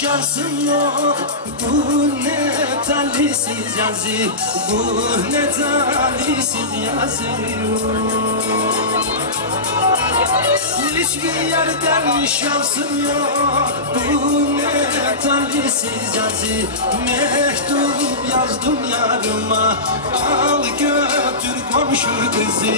şansım yok. Bu ne talihsiz yazı, bu ne talihsiz yazı. Hiçbir yerden şansım yok. Bu ne talihsiz yazı. Mektup yazdım yarıma, al götür komşu kızı.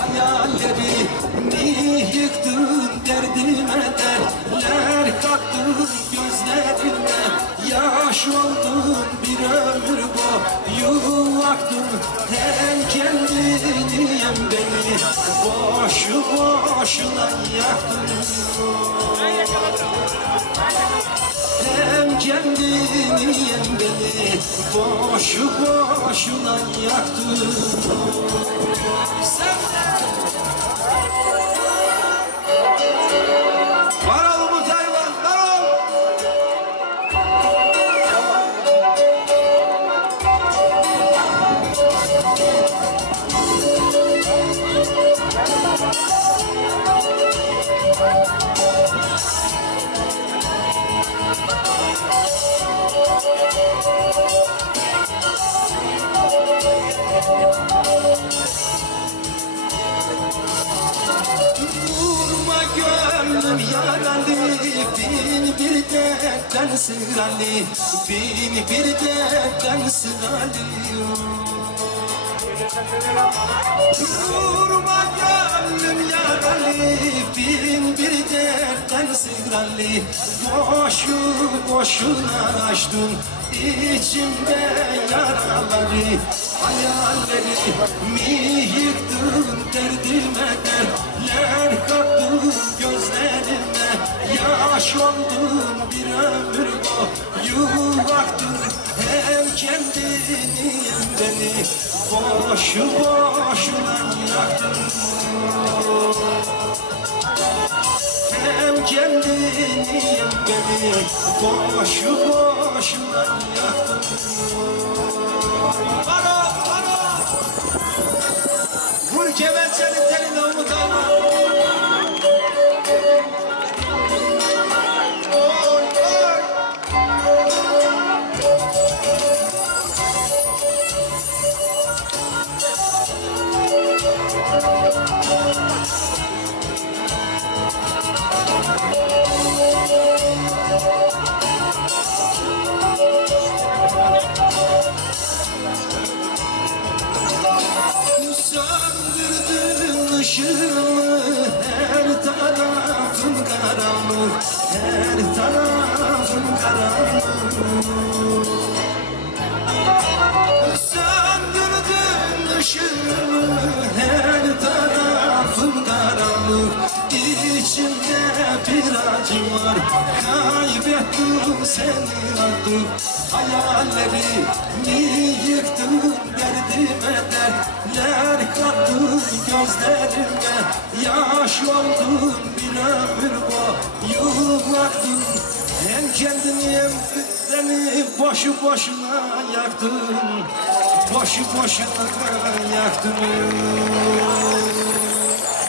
Hayallerimi yıktın, derdime dertler kattın gözlerime. Yaş oldun bir ömür boyu aktın, hem kendini hem beni boşu boşuna yaktın. Hem kendini hem beni boşu boşuna yaktın. Sen var ol Umut Ayvan, var ol. Vurma gönlüm yaralı, bin bir dertten sıralı, bin bir dertten sıralı. Vurma gönlüm yaralı, bin bir dertten sıralı. Boşu boşuna açtın içimde yaraları. Hayallerimi yıktın, derdime dertler kattın gözlerime. Yaş oldun bir ömür boyu baktın, hem kendini hem beni boşu boşuna yaktın. Hem kendini hem beni boşu boşuna yaktın. Bana, bana! Vur kemençenin teline Umut Ayvan. Söndürdün ışığımı, her tarafım karanlık, her tarafım karanlık. Söndürdün ışığımı, her tarafım karanlık. İçimde bir acım var, kaybettim seni artık. Hayallerimi yıktın, derdime dertler kattın gözlerime. Yaş oldun bir ömür boyu baktın, hem kendini hem beni boşu boşuna yaktın. Boşu boşuna yaktın.